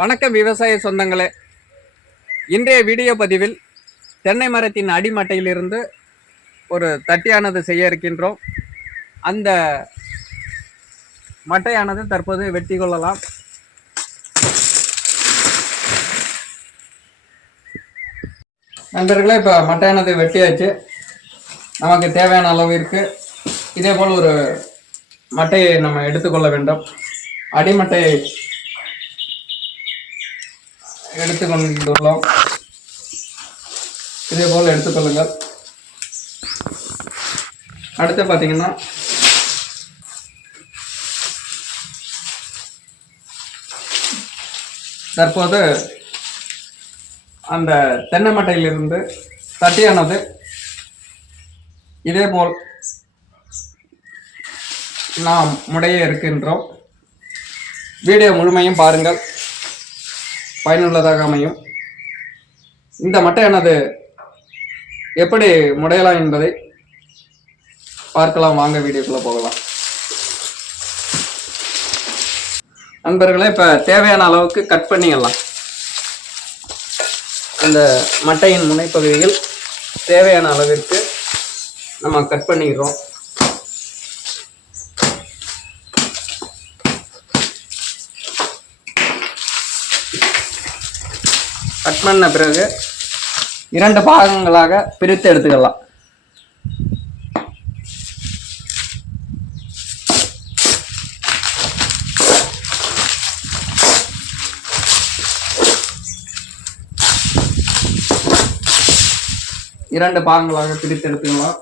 வணக்கம் விவசாய சொந்தங்களே. இன்றைய வீடியோ பதிவில் தென்னை மரத்தின் அடிமட்டையிலிருந்து ஒரு தட்டியானது செய்ய இருக்கின்றோம். அந்த மட்டையானது தற்போது வெட்டி கொள்ளலாம். நண்பர்களே இப்போ மட்டையானது வெட்டியாச்சு. நமக்கு தேவையான அளவிற்கு இதே போல் ஒரு மட்டையை நம்ம எடுத்துக்கொள்ள வேண்டும். அடிமட்டையை எடுத்துக்கொண்டுள்ளோம். இதே போல் எடுத்துக்கொள்ளுங்கள். அடுத்து பார்த்தீங்கன்னா தற்போது அந்த தென்னை மட்டையிலிருந்து தட்டியானது இதேபோல் நாம் முடைய இருக்கின்றோம். வீடியோ முழுமையும் பாருங்கள். பயனுள்ளதாக அமையும். இந்த மட்டையானது எப்படி முடையலாம் என்பதை பார்க்கலாம். வாங்க வீடியோக்குள்ளே போகலாம். நண்பர்களே இப்போ தேவையான அளவுக்கு கட் பண்ணிடலாம். இந்த மட்டையின் முனைப்பகுதியில் தேவையான அளவிற்கு நம்ம கட் பண்ணிக்கிறோம் கட் பண்ண பிறகு இரண்டு பாகங்களாக பிரித்து எடுத்துக்கலாம். இரண்டு பாகங்களாக பிரித்து எடுத்துக்கலாம்.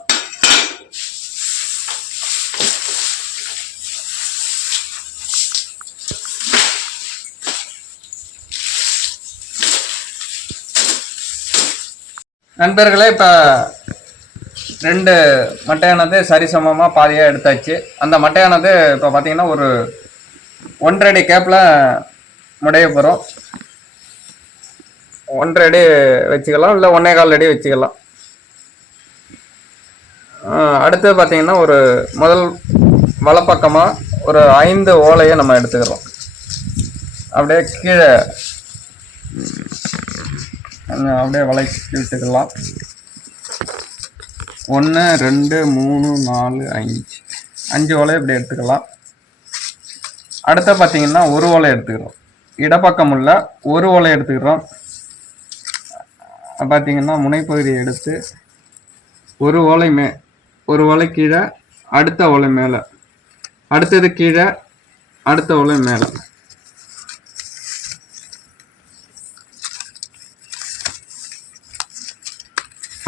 நண்பர்களே இப்போ ரெண்டு மட்டையானது சரிசமமாக பாதியாக எடுத்தாச்சு. அந்த மட்டையானது இப்போ பார்த்தீங்கன்னா ஒரு ஒன்றரை அடி கேப்பில் முடைய போகிறோம் ஒன்றரை அடி வச்சுக்கலாம் இல்லை ஒன்றே கால் அடி வச்சுக்கலாம். அடுத்து பார்த்தீங்கன்னா ஒரு முதல் வலப்பக்கமாக ஒரு ஐந்து ஓலையை நம்ம எடுத்துக்கிறோம். அப்படியே கீழே அப்படியே வளைச்சி விட்டுக்கலாம் ஒன்று ரெண்டு மூணு நாலு அஞ்சு. அஞ்சு ஓலை இப்படி எடுத்துக்கலாம். அடுத்த பார்த்தீங்கன்னா ஒரு ஓலை எடுத்துக்கிறோம். இடப்பக்கம் உள்ள ஒரு ஓலை எடுத்துக்கிறோம். பார்த்தீங்கன்னா முனைப்பகுதியை எடுத்து ஒரு ஓலை மே ஒரு ஓலை கீழே அடுத்த ஓலை மேலே. அடுத்தது கீழே அடுத்த ஓலை மேலே.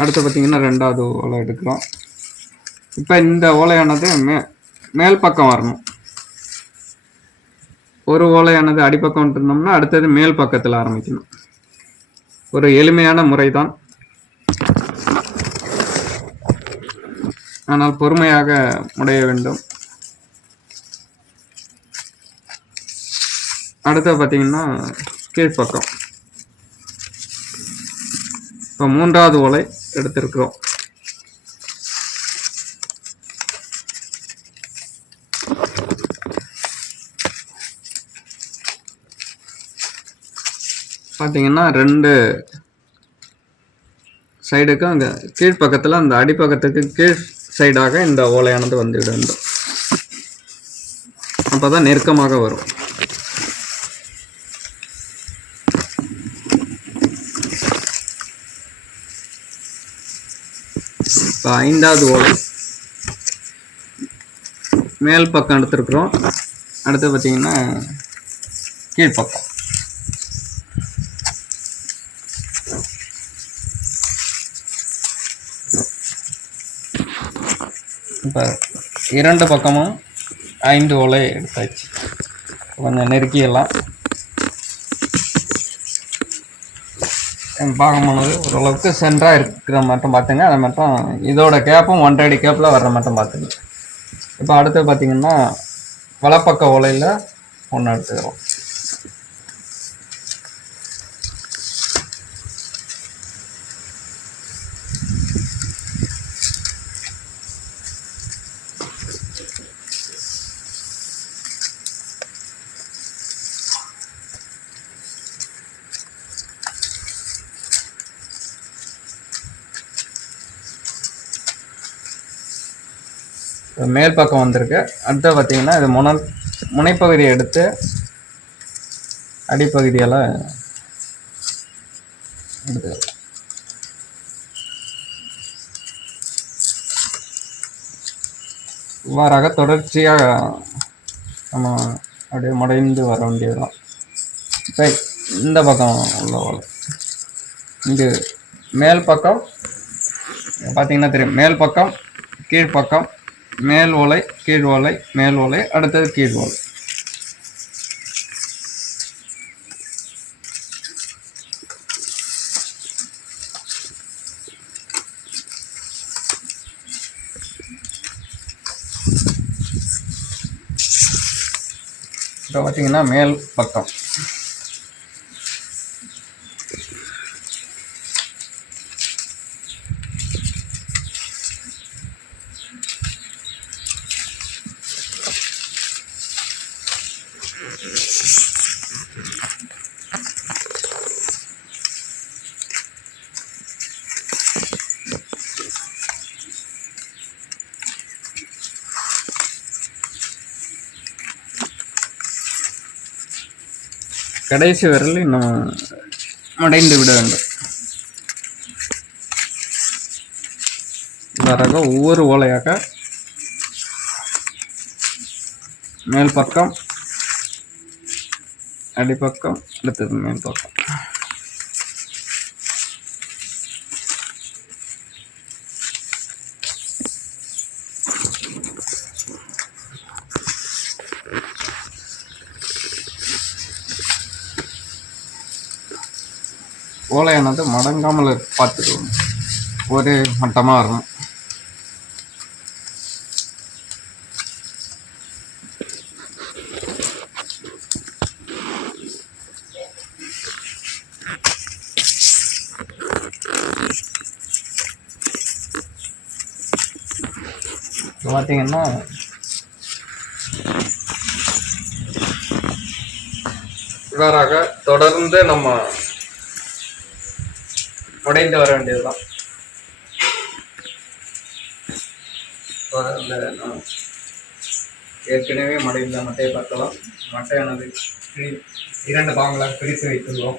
அடுத்து பார்த்தீங்கன்னா ரெண்டாவது ஓலை எடுக்கிறோம். இப்போ இந்த ஓலையானது மே மேல் பக்கம் வரணும். ஒரு ஓலையானது அடிப்பக்கம் இருந்தோம்னா அடுத்தது மேல் பக்கத்தில் ஆரம்பிக்கணும். ஒரு எளிமையான முறை தான் ஆனால் பொறுமையாக முடைய வேண்டும். அடுத்து பார்த்தீங்கன்னா கீழ்ப்பக்கம். இப்போ மூன்றாவது ஓலை எடுத்திருக்கிறோம். பார்த்தீங்கன்னா ரெண்டு சைடுக்கும் அங்கே கீழ்ப்பக்கத்தில் அந்த அடிப்பக்கத்துக்கு கீழ் சைடாக இந்த ஓலையானது வந்து வேண்டும் அப்போ தான் நெருக்கமாக வரும். இப்போ ஐந்தாவது ஓலை மேல் பக்கம் எடுத்துருக்குறோம். அடுத்து பார்த்தீங்கன்னா கீழ்ப்பக்கம் இப்போ இரண்டு பக்கமும் ஐந்து ஓலை எடுத்தாச்சு. கொஞ்சம் நெருக்கியெல்லாம். பார்க்கும்போது ஓரளவுக்கு சென்டராக இருக்கிற மட்டும் பார்த்துங்க. அதை மட்டும் இதோட கேப்பும் ஒன்றரை அடி கேப்பில் வர்ற மட்டும் பார்த்துங்க. இப்போ அடுத்து பார்த்தீங்கன்னா வலப்பக்க ஓலையில் ஒன்று எடுத்துக்கிறோம். மேல் பக்கம் வந்திருக்கு. அடுத்து பார்த்தீங்கன்னா இது முனை முனைப்பகுதியை எடுத்து அடிப்பகுதியெல்லாம் எடுத்து. இவ்வாறாக தொடர்ச்சியாக நம்ம அப்படியே முடைந்து வர வேண்டியதுதான். இப்போ இந்த பக்கம் உள்ள ஓலை இங்கு மேல் பக்கம் பார்த்தீங்கன்னா தெரியும். மேல் பக்கம் கீழ்ப்பக்கம் மேல் ஓலை கீழ் ஓலை மேல் ஓலை அடுத்தது கீழ் ஓலை. இப்போ பார்த்தீங்கன்னா மேல் பக்கம். கடைசி விரல் இன்னும் மடைந்து விட வேண்டும் இவ்வாறாக ஒவ்வொரு ஓலையாக மேல் பக்கம் அடிப்பக்கம் அடுத்தது மேல் பக்கம். ஓலையானது மடங்காமல் பார்த்துக்கணும் ஒரே மட்டமாக இருக்கும். பார்த்தீங்கன்னா இவ்வாறாக தொடர்ந்து நம்ம உடைந்து வர வேண்டியதுதான். ஏற்கனவே மடையில் மட்டையை பார்க்கலாம். மட்டையானது பிரி- இரண்டு பாகங்களாக பிரித்து வைத்துள்ளோம்.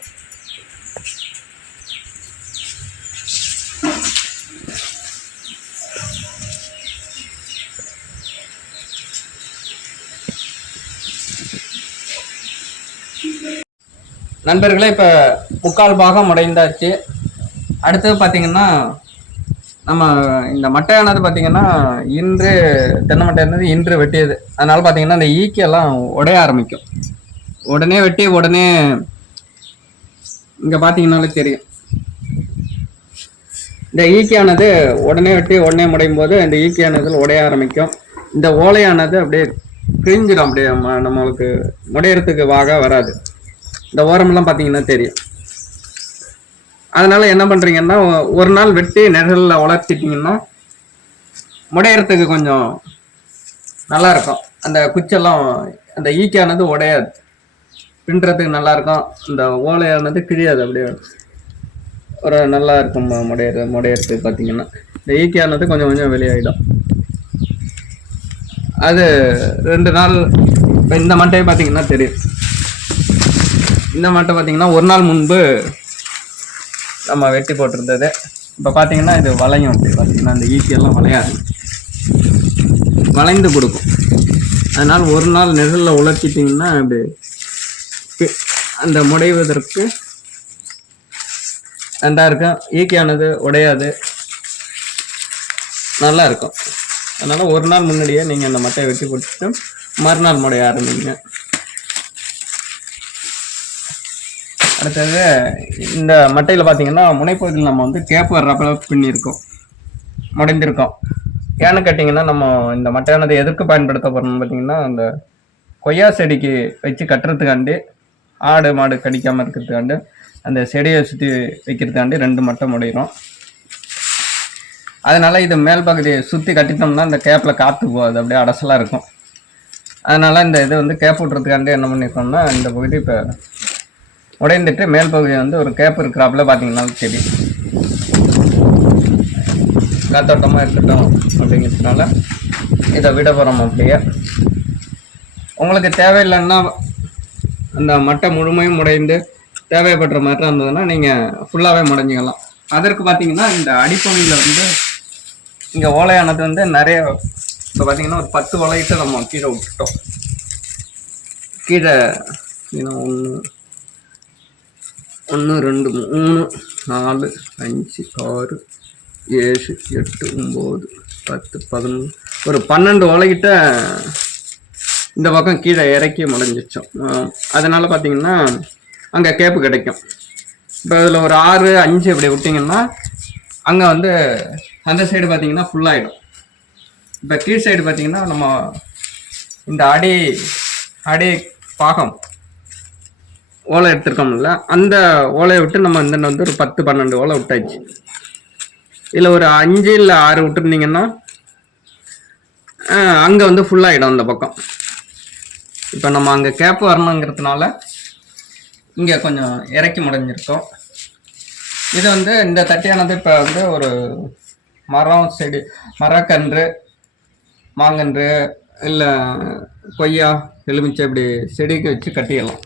நண்பர்களே இப்போ முக்கால் பாகம் அடைந்தாச்சு. அடுத்தது பார்த்தீங்கன்னா நம்ம இந்த மட்டையானது பார்த்தீங்கன்னா இன்று தென்னை மட்டையானது இன்று வெட்டியது. அதனால பார்த்தீங்கன்னா இந்த ஈக்கியெல்லாம் உடைய ஆரம்பிக்கும். உடனே வெட்டி உடனே இங்கே பார்த்தீங்கன்னாலே தெரியும். இந்த ஈக்கியானது உடனே வெட்டி உடனே முடையும் போது இந்த ஈக்கியானது உடைய ஆரம்பிக்கும். இந்த ஓலையானது அப்படியே கிழிஞ்சிடும். அப்படியே நம்மளுக்கு முடையறதுக்கு வாக வராது. இந்த ஓரமெல்லாம் பார்த்தீங்கன்னா தெரியும். அதனால என்ன பண்றீங்கன்னா ஒரு நாள் வெட்டி நிழல்ல உலர்த்திட்டீங்கன்னா உடையறதுக்கு கொஞ்சம் நல்லா இருக்கும் அந்த குச்செல்லாம் அந்த ஈக்கானது உடையாது. பின்றதுக்கு நல்லா இருக்கும் இந்த ஓலையானது கிழியாது அப்படியே. ஒரு நல்லா இருக்கும் முடையிற முடையறதுக்கு பார்த்தீங்கன்னா. இந்த ஈக்கியானது கொஞ்சம் கொஞ்சம் வெளியாயிடும். அது ரெண்டு நாள் இப்போ இந்த மட்டையை பார்த்தீங்கன்னா தெரியும். இந்த மட்டை பார்த்தீங்கன்னா ஒரு நாள் முன்பு நம்ம வெட்டி போட்டிருந்தது. இப்போ பார்த்தீங்கன்னா இது வளையும் அப்படி பார்த்தீங்கன்னா அந்த ஈட்டியெல்லாம் வளையாது. வளைந்து கொடுக்கும். அதனால் ஒரு நாள் நிழலில் உழைச்சிட்டிங்கன்னா அப்படி அந்த முடைவதற்கு நல்லா இருக்கும். ஈக்கியானது உடையாது. நல்லா இருக்கும். அதனால் ஒரு நாள் முன்னாடியே நீங்கள் அந்த மட்டையை வெட்டி கொடுத்துட்டு மறுநாள் முடைய ஆரம்பிங்க. அடுத்தது இந்த மட்டையில் பார்த்தீங்கன்னா முனைப்பகுதியில் நம்ம வந்து கேப் வர்றப்ப பின்னிருக்கோம் முடைந்திருக்கோம். ஏன்னு கேட்டிங்கன்னா நம்ம இந்த மட்டையானது எதற்கு பயன்படுத்த போகிறோம்னு பார்த்தீங்கன்னா அந்த கொய்யா செடிக்கு வச்சு கட்டுறதுக்காண்டி ஆடு மாடு கடிக்காமல் இருக்கிறதுக்காண்டு அந்த செடியை சுற்றி வைக்கிறதுக்காண்டி ரெண்டு மட்டை முடையிறோம் அதனால் இது மேல் பகுதியை சுற்றி கட்டிட்டோம்னா இந்த கேப்பில் காற்று போகாது. அப்படியே அடசலாக இருக்கும். அதனால் இந்த இது வந்து கேப் விட்றதுக்காண்டி என்ன பண்ணிருக்கோம்னா இந்த பகுதி இப்போ உடைந்துட்டு மேல் பகுதி வந்து ஒரு கேப் இருக்கிறாப்புல பார்த்தீங்கன்னா செடி. காத்தோட்டமாக இருக்கட்டும் அப்படிங்கிறதுனால இதை விட போகிறோம் அப்படியே. உங்களுக்கு தேவையில்லைன்னா அந்த மட்டை முழுமையும் உடைந்து தேவைப்படுற மாதிரி இருந்ததுன்னா நீங்கள் ஃபுல்லாகவே முடைஞ்சிக்கலாம். அதற்கு பார்த்தீங்கன்னா இந்த அடிப்பகுதியில் வந்து இங்கே ஓலையானது வந்து நிறைய இப்போ பார்த்தீங்கன்னா ஒரு பத்து ஓலையிட்டு நம்ம கீழே விட்டுட்டோம். கீழே ஒன்று ஒன்று ரெண்டு மூணு நாலு அஞ்சு ஆறு ஏழு எட்டு ஒம்பது பத்து பதினொன்று. ஒரு பன்னெண்டு ஓலைக்கிட்ட இந்த பக்கம் கீழே இறக்கி முடிஞ்சிச்சோம் அதனால் பார்த்தீங்கன்னா அங்கே கேப்பு கிடைக்கும். இப்போ இதில் ஒரு ஆறு அஞ்சு இப்படி விட்டிங்கன்னா அங்கே வந்து அந்த சைடு பார்த்தீங்கன்னா ஃபுல்லாகிடும் இப்போ கீழ் சைடு பார்த்தீங்கன்னா நம்ம இந்த அடி அடி பாகம் ஓலை எடுத்திருக்கோம்ல அந்த ஓலையை விட்டு நம்ம இந்த வந்து ஒரு பத்து பன்னெண்டு ஓலை விட்டாச்சு. இதில் ஒரு அஞ்சு இல்லை ஆறு விட்டுருந்தீங்கன்னா அங்கே வந்து ஃபுல்லாகிடும் அந்த பக்கம். இப்போ நம்ம அங்கே கேப் வரணுங்கிறதுனால இங்கே கொஞ்சம் இறக்கி முடிஞ்சிருக்கோம். இது வந்து இந்த தட்டியானது இப்போ வந்து ஒரு மரம் செடி மரக்கன்று மாங்கன்று இல்லை கொய்யா எலுமிச்சை இப்படி செடிக்கு வச்சு கட்டிடலாம்.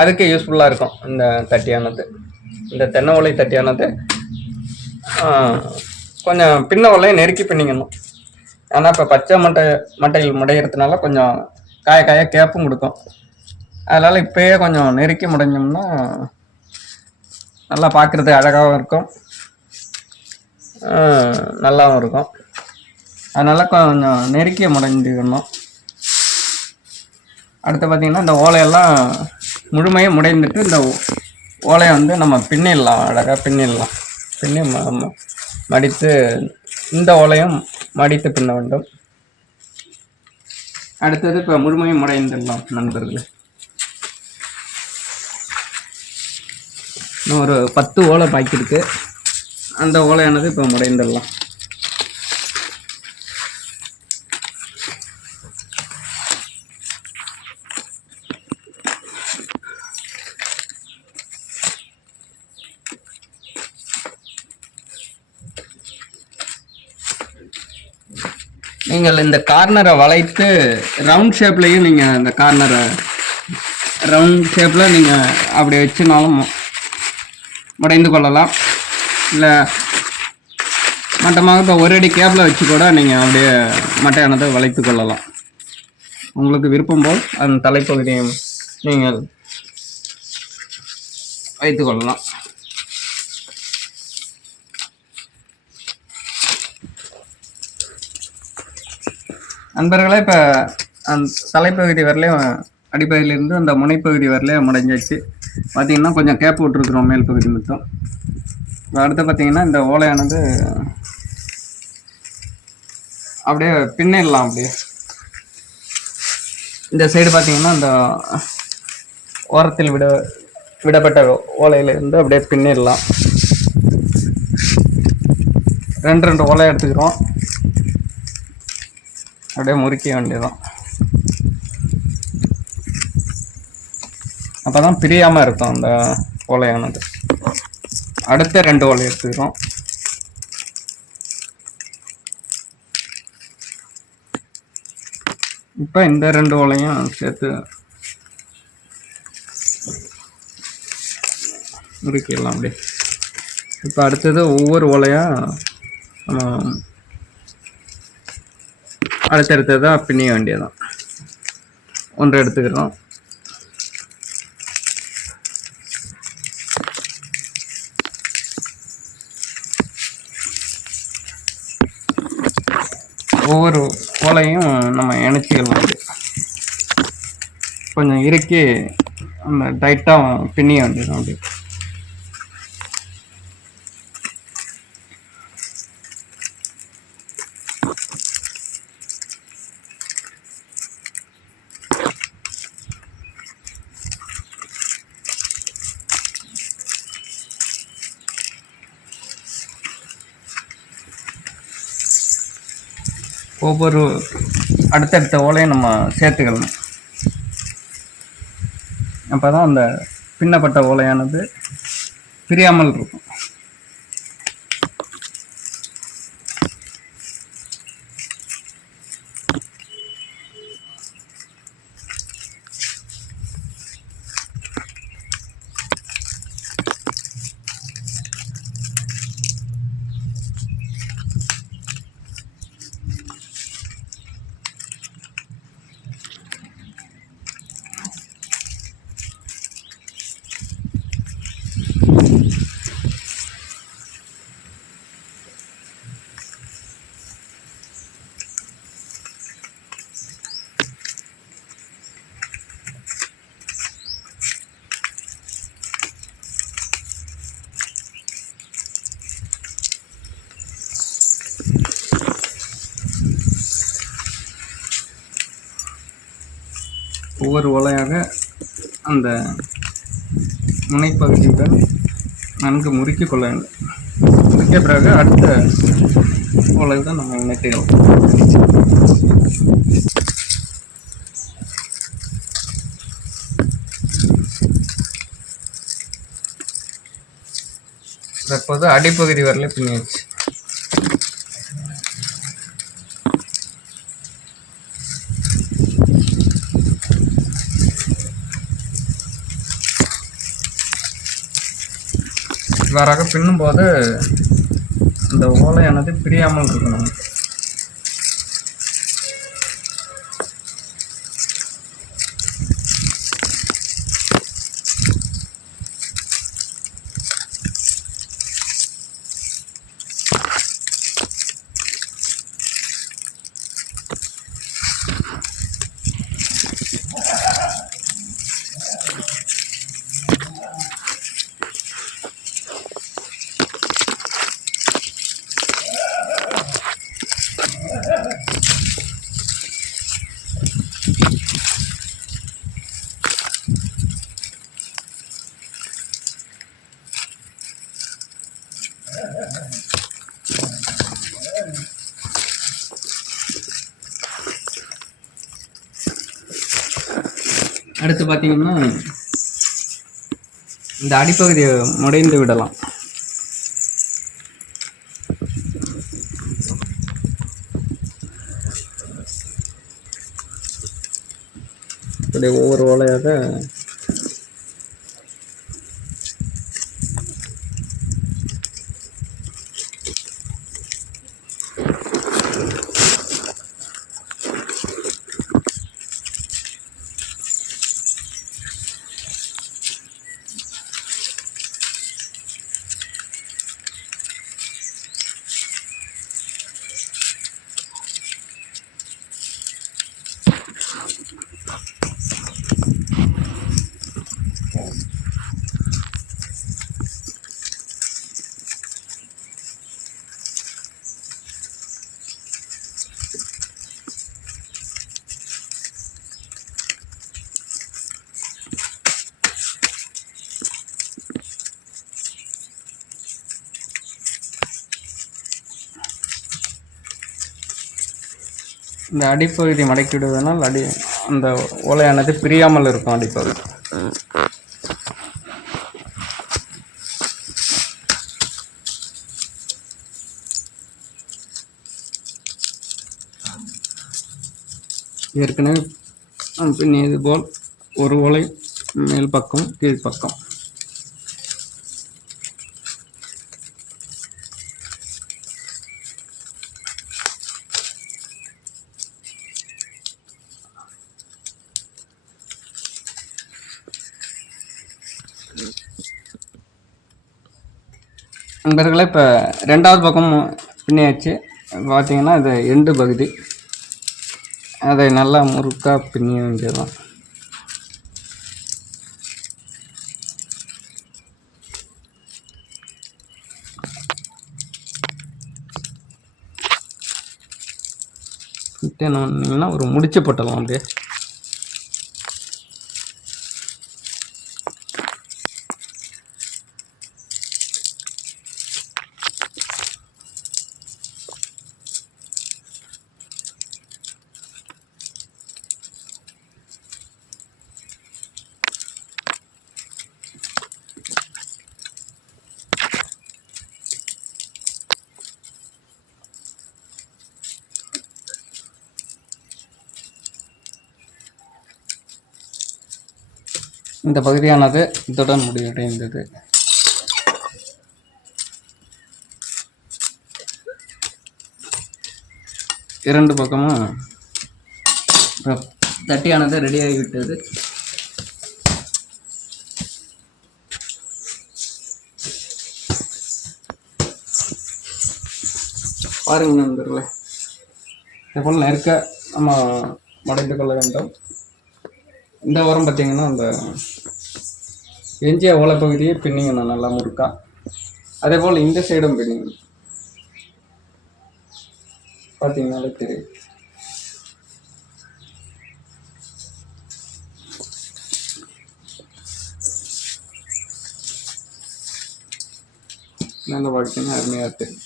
அதுக்கு யூஸ்ஃபுல்லாக இருக்கும். இந்த தட்டியானது. இந்த தென்னை ஓலை தட்டியானது கொஞ்சம் பின்ன ஓலையை நெருக்கி பின்னிக்கணும். ஆனால் இப்போ பச்சை மட்டை மட்டையில் முடையிறதுனால கொஞ்சம் காய காய கேப்பும் கொடுக்கும். அதனால் இப்போயே கொஞ்சம் நெருக்கி முடைஞ்சோம்னா நல்லா பார்க்குறது அழகாகவும் இருக்கும். நல்லாவும் இருக்கும். அதனால் கொஞ்சம் நெருக்கி முடைஞ்சுக்கணும். அடுத்து பார்த்திங்கன்னா இந்த ஓலையெல்லாம் முழுமையாக முடைந்துட்டு இந்த ஓ- ஓலையை வந்து நம்ம பின்னிடலாம் அழகாக பின்னிடலாம். பின்னி ம மடித்து இந்த ஓலையும் மடித்து பின்ன வேண்டும். அடுத்தது இப்போ முழுமையும் முடைந்துடலாம் நண்பர்களே. இன்னும் ஒரு பத்து ஓலை பாக்கி இருக்கு அந்த ஓலையானது இப்போ முடைந்துடலாம். நீங்கள் இந்த கார்னரை வளைத்து ரவுண்ட் ஷேப்லேயும் நீங்கள் இந்த கார்னரை ரவுண்ட் ஷேப்பில் நீங்கள் அப்படி வச்சுனாலும் உடைந்து கொள்ளலாம். இல்லை மட்டமாக இப்போ ஒரு அடி கேப்பில் வச்சு கூட நீங்கள் அப்படியே மட்டையானதை வளைத்து கொள்ளலாம். உங்களுக்கு விருப்பம் போல் அந்த தலைப்பகுதியும் நீங்கள் வைத்து கொள்ளலாம். நண்பர்களே இப்போ அந்த தலைப்பகுதி வரலையும் அடிப்பகுதியிலேருந்து அந்த முனைப்பகுதி வரலையும் முடிஞ்சாச்சு பார்த்தீங்கன்னா கொஞ்சம் கேப் விட்டுருக்குறோம் மேல் பகுதி மட்டும். இப்போ அடுத்து பார்த்தீங்கன்னா இந்த ஓலையானது அப்படியே பின்னிடலாம் அப்படியே. இந்த சைடு பார்த்தீங்கன்னா அந்த ஓரத்தில் விட விடப்பட்ட ஓலையிலேருந்து அப்படியே பின்னிடலாம். ரெண்டு ரெண்டு ஓலை எடுத்துக்கிறோம். அப்படியே முறிக்க வேண்டியதான் அப்போ தான் பிரியாமல் இருக்கும் அந்த ஓலையானது. அடுத்த ரெண்டு ஓலை எடுத்துக்கிறோம். இப்போ இந்த ரெண்டு ஓலையும் சேர்த்து முறுக்கிடலாம் அப்படியே. இப்போ அடுத்தது ஒவ்வொரு ஓலையாக நம்ம அடுத்தடுத்ததாக பின்னிய வேண்டியதான் ஒன்று எடுத்துக்கிறோம். ஒவ்வொரு ஓலையும் நம்ம இணைச்சிக்கலாம். அப்படி. கொஞ்சம் இறுக்கி அந்த டைட்டாக பின்னிய வேண்டியதுதான். அப்படி ஒவ்வொரு அடுத்தடுத்த ஓலையும் நம்ம சேர்த்துக்கணும். அப்போ தான் அந்த பின்னப்பட்ட ஓலையானது பிரியாமல் இருக்கும். ஒவ்வொரு ஓலையாக அந்த முனைப்பகுதியுடன் நன்கு முறுக்கி கொள்ள வேண்டும். முறுக்கிய பிறகு அடுத்த ஓலை தான் நம்ம இணைக்கிறோம் தற்போது அடிப்பகுதி வரல பின்னாச்சு இவ்வாறாக பின்னும் போது அந்த ஓலையானது பிரியாமல் இருக்கணும் அடுத்து பார்த்தீங்கன்னா இந்த அடிப்பகுதியை முடைந்து விடலாம். இப்படி ஒவ்வொரு ஓலையாக இந்த அடிப்பகுதி மடக்கி விடுவதனால் அடி அந்த ஓலையானது பிரியாமல் இருக்கும் அடிப்பகுதி. ஏற்கனவே நான் பின்னியது போல் ஒரு ஓலை மேல் பக்கம் கீழ்ப்பக்கம் நண்பர்களே இப்போ ரெண்டாவது பக்கம் பின்னியாச்சு. பார்த்தீங்கன்னா இது எண்டு பகுதி. அதை நல்லா முறுக்காக பின்னிய வேண்டியதுதான் பிட்டு என்ன ஒரு முடிச்சு போட்டலாம் அப்படியே. இந்த பகுதியானது இத்துடன் முடிவடைந்தது. இரண்டு பக்கமும் தட்டியானது ரெடியாகிவிட்டது பாருங்க நண்பர்களே இதேபோல் நெருக்க நம்ம மடைந்து கொள்ள வேண்டும். இந்த வாரம் பார்த்தீங்கன்னா அந்த எஞ்சிய ஓலைப்பகுதியை பின்னிங்கண்ணா நல்லா முறுக்கா. அதே போல் இந்த சைடும் பின்னிங்கண்ணா பார்த்தீங்கன்னாலே தெரியும் நல்ல வாழ்க்கைன்னு அருமையாக தெரியும்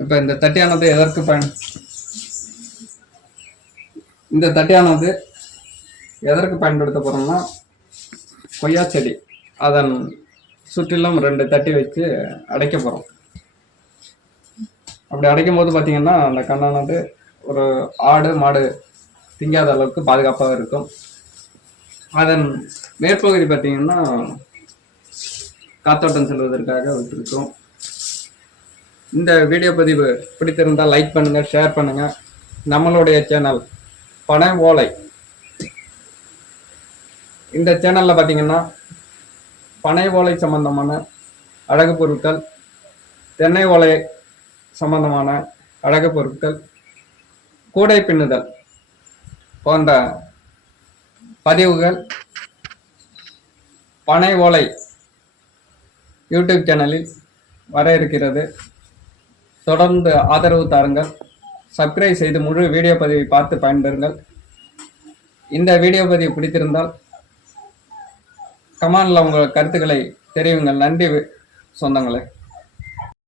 இப்போ இந்த தட்டியானது எதற்கு பயன் இந்த தட்டியானது எதற்கு பயன்படுத்த போகிறோம்னா கொய்யா செடி. அதன் சுற்றிலும் ரெண்டு தட்டி வச்சு அடைக்க போகிறோம் அப்படி அடைக்கும் போது பார்த்தீங்கன்னா அந்த கண்ணானது ஒரு ஆடு மாடு திங்காத அளவுக்கு பாதுகாப்பாக இருக்கும். அதன் மேற்பகுதி பார்த்தீங்கன்னா காத்தோட்டம் செல்வதற்காக விட்டுருக்கோம். இந்த வீடியோ பதிவு பிடித்திருந்தால் லைக் பண்ணுங்கள் ஷேர் பண்ணுங்கள் நம்மளுடைய சேனல் பனை ஓலை இந்த சேனல்ல பார்த்தீங்கன்னா பனை ஓலை சம்பந்தமான அழகு பொருட்கள் தென்னை ஓலை சம்பந்தமான அழகு பொருட்கள் கூடை பின்னுதல் போன்ற பதிவுகள் பனை ஓலை யூடியூப் சேனலில் வர இருக்கிறது. தொடர்ந்து ஆதரவு தாருங்கள். சப்ஸ்கிரைப் செய்து முழு வீடியோ பதிவை பார்த்து பயன்பெறுங்கள். இந்த வீடியோ பதிவு பிடித்திருந்தால் கமானில் உங்கள் கருத்துக்களை தெரிவிங்கள். நன்றி சொந்தங்களே.